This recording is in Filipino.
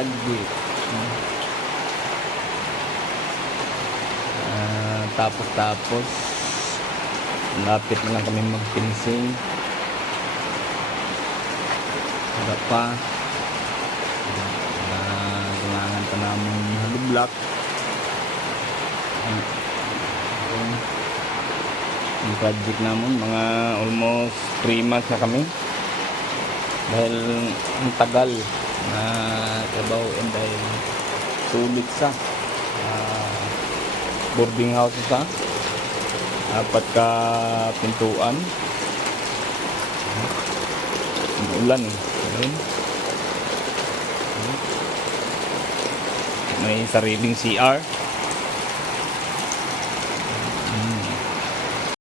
project. Tapos lapit na lang kami mag-finishing. Wala pa. Kailangan pa namin hollow block. Yung project namin mga almost 3 months na kami dahil ang tagal na trabaho dahil sulit sa boarding house sa 4 ka pintuan. Ulan may sariling CR.